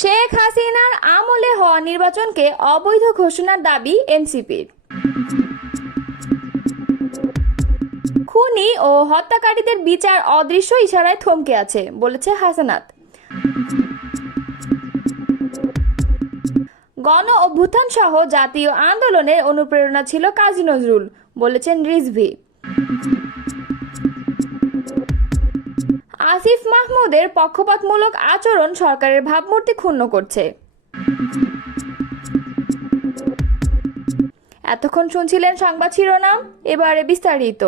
শেখ হাসিনার আমলে হওয়া নির্বাচনকে অবৈধ ঘোষণার দাবি এনসিপির। খুনি ও হত্যাকারীদের বিচার অদৃশ্য ইশারায় থমকে আছে বলেছে হাসনাত। গণ অভ্যুত্থান সহ জাতীয় আন্দোলনের অনুপ্রেরণা ছিল কাজী নজরুল বলেছেন রিজভী। আসিফ মাহমুদের পক্ষপাতমূলক আচরণ সরকারের ভাবমূর্তি ক্ষুণ্ণ করছে। এতক্ষণ শুনছিলেন সংবাদ শিরোনাম, এবারে বিস্তারিত।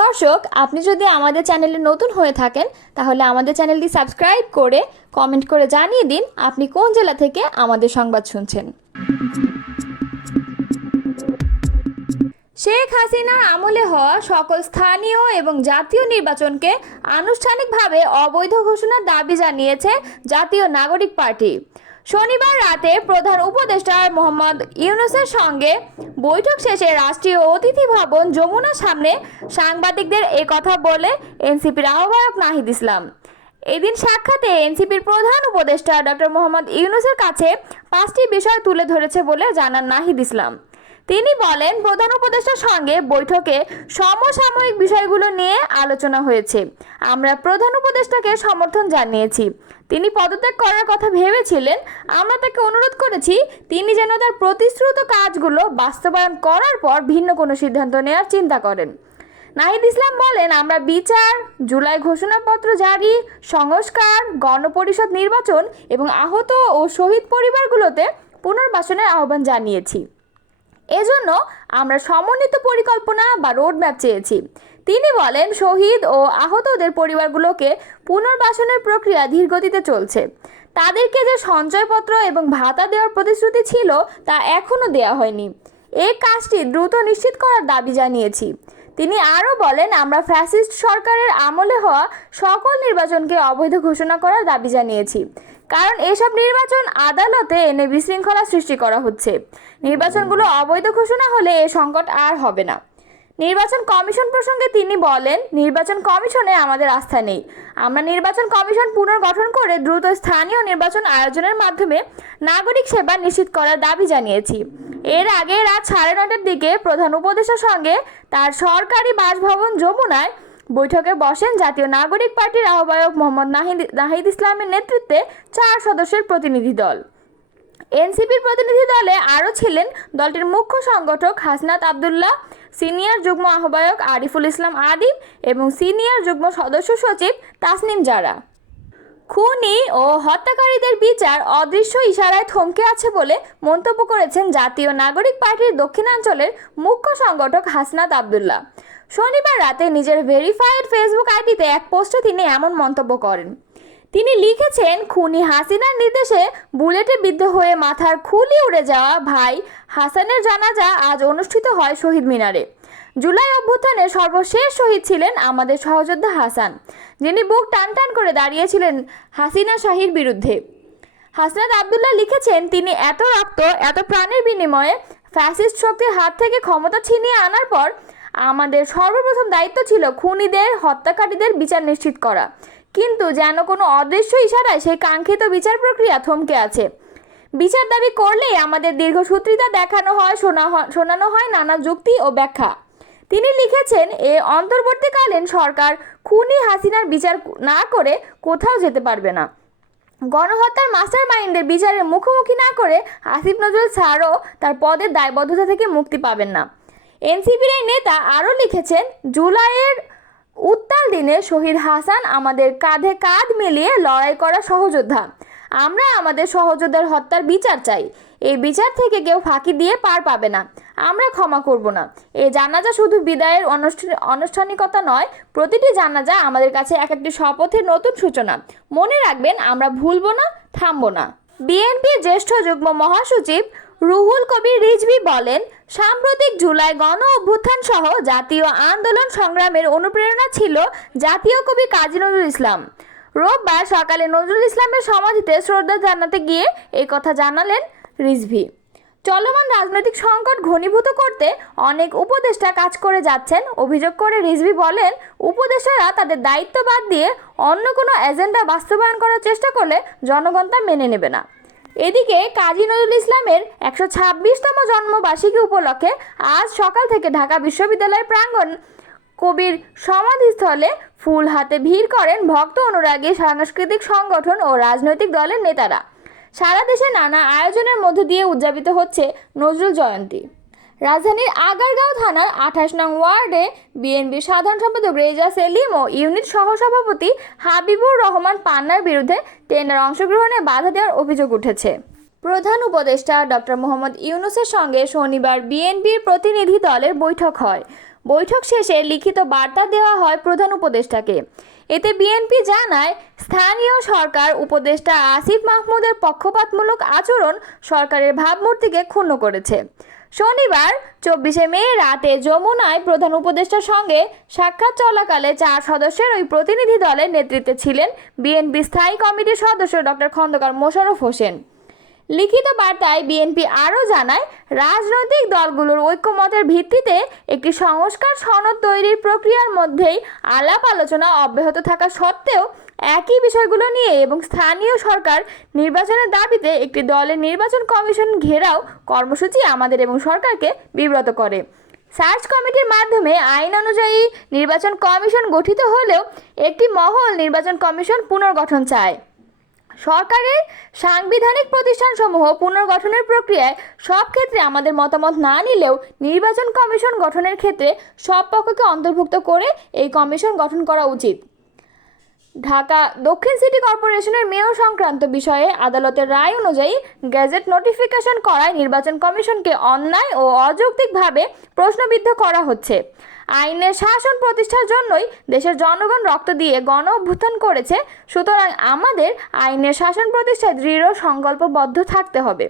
দর্শক, আপনি যদি আমাদের চ্যানেলে নতুন হয়ে থাকেন তাহলে আমাদের চ্যানেলটি সাবস্ক্রাইব করে কমেন্ট করে জানিয়ে দিন আপনি কোন জেলা থেকে আমাদের সংবাদ শুনছেন। শেখ হাসিনার আমলে হওয়া সকল স্থানীয় এবং জাতীয় নির্বাচনকে আনুষ্ঠানিকভাবে অবৈধ ঘোষণার দাবি জানিয়েছে জাতীয় নাগরিক পার্টি। শনিবার রাতে প্রধান উপদেষ্টা মোহাম্মদ ইউনূসের সঙ্গে বৈঠক শেষে রাষ্ট্রীয় অতিথি ভবন যমুনার সামনে সাংবাদিকদের কথা বলে এনসিপির আহ্বায়ক নাহিদ ইসলাম। এদিন সাক্ষাতে এনসিপির প্রধান উপদেষ্টা ডক্টর মোহাম্মদ ইউনূসের কাছে 5টি বিষয় তুলে ধরেছে বলে জানান নাহিদ ইসলাম। তিনি বলেন, প্রধান উপদেষ্টার সঙ্গে বৈঠকে সমসাময়িক বিষয়গুলো নিয়ে আলোচনা হয়েছে। আমরা প্রধান উপদেষ্টাকে সমর্থন জানিয়েছি। তিনি পদত্যাগ করার কথা ভেবেছিলেন। আমরা তাকে অনুরোধ করেছি তিনি যেন তার প্রতিশ্রুত কাজগুলো বাস্তবায়ন করার পর ভিন্ন কোনো সিদ্ধান্ত নেওয়ার চিন্তা করেন। নাহিদ ইসলাম বলেন, আমরা বিচার, জুলাই ঘোষণাপত্র জারি, সংস্কার, গণপরিষদ নির্বাচন এবং আহত ও শহীদ পরিবারগুলোতে পুনর্বাসনের আহ্বান জানিয়েছি। এজন্য আমরা সমন্বিত পরিকল্পনা বা রোডম্যাপ চেয়েছি। তিনি বলেন, শহীদ ও আহতদের পরিবারগুলোকে পুনর্বাসনের প্রক্রিয়া ধীরগতিতে চলছে। তাদেরকে যে সঞ্চয়পত্র এবং ভাতা দেওয়ার প্রতিশ্রুতি ছিল তা এখনও দেওয়া হয়নি। এই কাজটি দ্রুত নিশ্চিত করার দাবি জানিয়েছি। তিনি আরও বলেন, আমরা ফ্যাসিস্ট সরকারের আমলে হওয়া সকল নির্বাচনকে অবৈধ ঘোষণা করার দাবি জানিয়েছি, কারণ এসব নির্বাচন আদালতে এনে বিশৃঙ্খলা সৃষ্টি করা হচ্ছে। নির্বাচনগুলো অবৈধ ঘোষণা হলে এ সংকট আর হবে না। নির্বাচন কমিশন প্রসঙ্গে তিনি বলেন, নির্বাচন কমিশনে আমাদের আস্থা নেই। আমরা নির্বাচন কমিশন পুনর্গঠন করে দ্রুত স্থানীয় নির্বাচন আয়োজনের মাধ্যমে নাগরিক সেবা নিশ্চিত করার দাবি জানিয়েছি। এর আগে রাত 9:30টার দিকে প্রধান উপদেষ্টার সঙ্গে তার সরকারি বাসভবন যমুনায় বৈঠকে বসেন জাতীয় নাগরিক পার্টির আহ্বায়ক মোহাম্মদ নাহিদ ইসলামের নেতৃত্বে 4 সদস্যের প্রতিনিধি দল। এনসিপির প্রতিনিধি দলে আরও ছিলেন দলটির মুখ্য সংগঠক হাসনাত আবদুল্লাহ, সিনিয়র যুগ্ম আহ্বায়ক আরিফুল ইসলাম আদিব এবং সিনিয়র যুগ্ম সদস্য সচিব তাসনিম জারা। খুনি ও হত্যাকারীদের বিচার অদৃশ্য ইশারায় থমকে আছে বলে মন্তব্য করেছেন জাতীয় নাগরিক পার্টির দক্ষিণাঞ্চলের মুখ্য সংগঠক হাসনাত আবদুল্লাহ। শনিবার রাতে নিজের ভেরিফাইড ফেসবুক আইডিতে এক পোস্টে তিনি এমন মন্তব্য করেন। তিনি লিখেছেন, খুনি হাসিনার নির্দেশে বুলেটে বিদ্ধ হয়ে মাথার খুলি উড়ে যাওয়া ভাই হাসানের জানাজা আজ অনুষ্ঠিত হয় শহীদ মিনারে। জুলাই অভ্যুত্থানের সর্বশেষ শহীদ ছিলেন আমাদের সহযোদ্ধা হাসান, যিনি বুক টান টান করে দাঁড়িয়েছিলেন হাসিনা শাহীর বিরুদ্ধে। হাসনাত আবদুল্লাহ লিখেছেন, তিনি এত রক্ত, এত প্রাণের বিনিময়ে ফ্যাসিস্ট শক্তির হাত থেকে ক্ষমতা ছিনিয়ে আনার পর আমাদের সর্বপ্রথম দায়িত্ব ছিল খুনিদের, হত্যাকারীদের বিচার নিশ্চিত করা। কিন্তু যেন কোনো অদৃশ্য ইশারায় সেই কাঙ্ক্ষিত বিচার প্রক্রিয়া থমকে আছে। বিচার দাবি করলেই আমাদের দীর্ঘসূত্রিতা দেখানো হয়, শোনানো হয় নানা যুক্তি ও ব্যাখ্যা। তিনি লিখেছেন, অন্তর্বর্তীকালীন সরকার খুনি হাসিনার বিচার না করে কোথাও যেতে পারবে না। গণহত্যার মাস্টার মাইন্ডের বিচারের মুখোমুখি না করে আসিফ নজরুল স্যারও তার পদের দায়বদ্ধতা থেকে মুক্তি পাবেন না। এনসিপির এই নেতা আরও লিখেছেন, জুলাইয়ের উত্তাল দিনে শহীদ হাসান আমাদের কাঁধে কাঁধ মিলিয়ে লড়াই করা সহযোদ্ধা। আমরা আমাদের সহযোদ্ধার হত্যার বিচার চাই। এই বিচার থেকে কেউ ফাঁকি দিয়ে পার পাবে না। আমরা ক্ষমা করব না। এই জানাজা শুধু বিদায়ের আনুষ্ঠানিকতা নয়, প্রতিটি জানাজা আমাদের কাছে একটি শপথের নতুন সূচনা। মনে রাখবেন, আমরা ভুলব না, থামব না। বিএনপির জ্যেষ্ঠ যুগ্ম মহাসচিব রুহুল কবির রিজভী বলেন, সাম্প্রতিক জুলাই গণ অভ্যুত্থান সহ জাতীয় আন্দোলন সংগ্রামের অনুপ্রেরণা ছিল জাতীয় কবি কাজী নজরুল ইসলাম। রোববার সকালে নজরুল ইসলামের সমাধিতে শ্রদ্ধা জানাতে গিয়ে এই কথা জানালেন রিজভী। চলমান রাজনৈতিক সংকট ঘনীভূত করতে অনেক উপদেষ্টা কাজ করে যাচ্ছেন অভিযোগ করে রিজভী বলেন, উপদেষ্টারা তাদের দায়িত্ব বাদ দিয়ে অন্য কোনো এজেন্ডা বাস্তবায়ন করার চেষ্টা করলে জনগণ তা মেনে নেবে না। এদিকে কাজী নজরুল ইসলামের 126তম জন্মবার্ষিকী উপলক্ষে আজ সকাল থেকে ঢাকা বিশ্ববিদ্যালয় প্রাঙ্গণ কবির সমাধিস্থলে ফুল হাতে ভিড় করেন ভক্ত অনুরাগী সাংস্কৃতিক সংগঠন ও রাজনৈতিক দলের নেতারা। সারা দেশে নানা আয়োজনের মধ্য দিয়ে উদযাপিত হচ্ছে নজরুল জয়ন্তী। রাজধানীর আগারগাঁও থানার 28 নং ওয়ার্ডে বিএনপির সাধারণ সম্পাদক রেজা সেলিম ও ইউনিট সহসভাপতি হাবিবুর রহমান পান্নার বিরুদ্ধে টেন্ডার অংশগ্রহণে বাধা দেওয়ার অভিযোগ উঠেছে। প্রধান উপদেষ্টা ডক্টর মোহাম্মদ ইউনূসের সঙ্গে শনিবার বিএনপির প্রতিনিধি দলের বৈঠক হয়। বৈঠক শেষে লিখিত বার্তা দেওয়া হয় প্রধান উপদেষ্টাকে। এতে বিএনপি জানায়, স্থানীয় সরকার উপদেষ্টা আসিফ মাহমুদের পক্ষপাতমূলক আচরণ সরকারের ভাবমূর্তিকে ক্ষুণ্ণ করেছে। শনিবার 24শে মে রাতে যমুনায় প্রধান উপদেষ্টার সঙ্গে সাক্ষাৎ চলাকালে 4 সদস্যের ওই প্রতিনিধি দলের নেতৃত্বে ছিলেন বিএনপি স্থায়ী কমিটির সদস্য ডক্টর খন্দকার মোশাররফ হোসেন। লিখিত বার্তায় বিএনপি আরও জানায়, রাজনৈতিক দলগুলোর ঐক্যমতের ভিত্তিতে একটি সংস্কার সনদ তৈরির প্রক্রিয়ার মধ্যেই আলাপ আলোচনা অব্যাহত থাকা সত্ত্বেও একই বিষয়গুলো নিয়ে এবং স্থানীয় সরকার নির্বাচনের দাবিতে একটি দলের নির্বাচন কমিশন ঘেরাও কর্মসূচি আমাদের এবং সরকারকে বিব্রত করে। সার্চ কমিটির মাধ্যমে আইন অনুযায়ী নির্বাচন কমিশন গঠিত হলেও একটি মহল নির্বাচন কমিশন পুনর্গঠন চায়। সরকারের সাংবিধানিক প্রতিষ্ঠানসমূহ পুনর্গঠনের প্রক্রিয়ায় সব ক্ষেত্রে আমাদের মতামত না নিলেও নির্বাচন কমিশন গঠনের ক্ষেত্রে সব পক্ষকে অন্তর্ভুক্ত করে এই কমিশন গঠন করা উচিত। ঢাকা দক্ষিণ সিটি কর্পোরেশনের মেয়র সংক্রান্ত বিষয়ে আদালতের রায় অনুযায়ী গেজেট নোটিফিকেশন করায় নির্বাচন কমিশনকে অন্যায় ও অযৌক্তিকভাবে প্রশ্নবিদ্ধ করা হচ্ছে। আইনের শাসন প্রতিষ্ঠার জন্যই দেশের জনগণ রক্ত দিয়ে গণ অভ্যুত্থান করেছে, সুতরাং আমাদের আইনের শাসন প্রতিষ্ঠায় দৃঢ় সংকল্পবদ্ধ থাকতে হবে।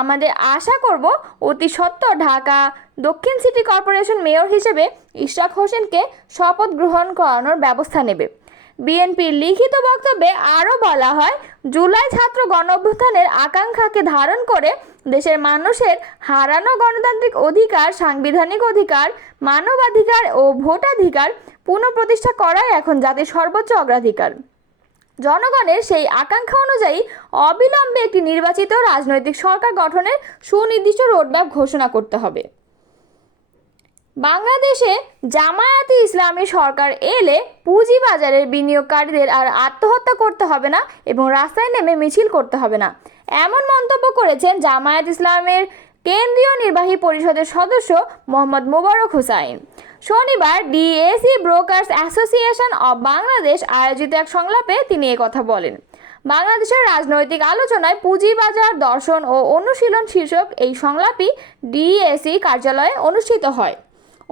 আমাদের আশা করব অতি সত্বর ঢাকা দক্ষিণ সিটি কর্পোরেশন মেয়র হিসেবে ইশরাক হোসেনকে শপথ গ্রহণ করানোর ব্যবস্থা নেবে। বিএনপির লিখিত বক্তব্যে আরও বলা হয়, জুলাই ছাত্র গণঅভ্যুত্থানের আকাঙ্ক্ষাকে ধারণ করে দেশের মানুষের হারানো গণতান্ত্রিক অধিকার, সাংবিধানিক অধিকার, মানবাধিকার ও ভোটাধিকার পুনঃপ্রতিষ্ঠা করাই এখন জাতির সর্বোচ্চ অগ্রাধিকার। জনগণের সেই আকাঙ্ক্ষা অনুযায়ী অবিলম্বে একটি নির্বাচিত রাজনৈতিক সরকার গঠনের সুনির্দিষ্ট রোডম্যাপ ঘোষণা করতে হবে। বাংলাদেশে জামায়াতে ইসলামী সরকার এলে পুঁজিবাজারের বিনিয়োগকারীদের আর আত্মহত্যা করতে হবে না এবং রাস্তায় নেমে মিছিল করতে হবে না, এমন মন্তব্য করেছেন জামায়াত ইসলামের কেন্দ্রীয় নির্বাহী পরিষদের সদস্য মোহাম্মদ মোবারক হোসাইন। শনিবার ডিএসি ব্রোকার্স অ্যাসোসিয়েশন অব বাংলাদেশ আয়োজিত এক সংলাপে তিনি কথা বলেন। বাংলাদেশের রাজনৈতিক আলোচনায় পুঁজিবাজার দর্শন ও অনুশীলন শীর্ষক এই সংলাপই ডিএসি কার্যালয়ে অনুষ্ঠিত হয়।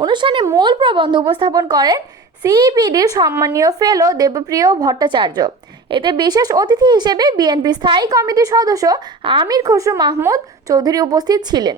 অনুষ্ঠানে মূল প্রবন্ধ উপস্থাপন করেন সিইপিডির সম্মানীয় ফেলো দেবপ্রিয় ভট্টাচার্য। এতে বিশেষ অতিথি হিসেবে বিএনপি স্থায়ী কমিটির সদস্য আমির খসরু মাহমুদ চৌধুরী উপস্থিত ছিলেন।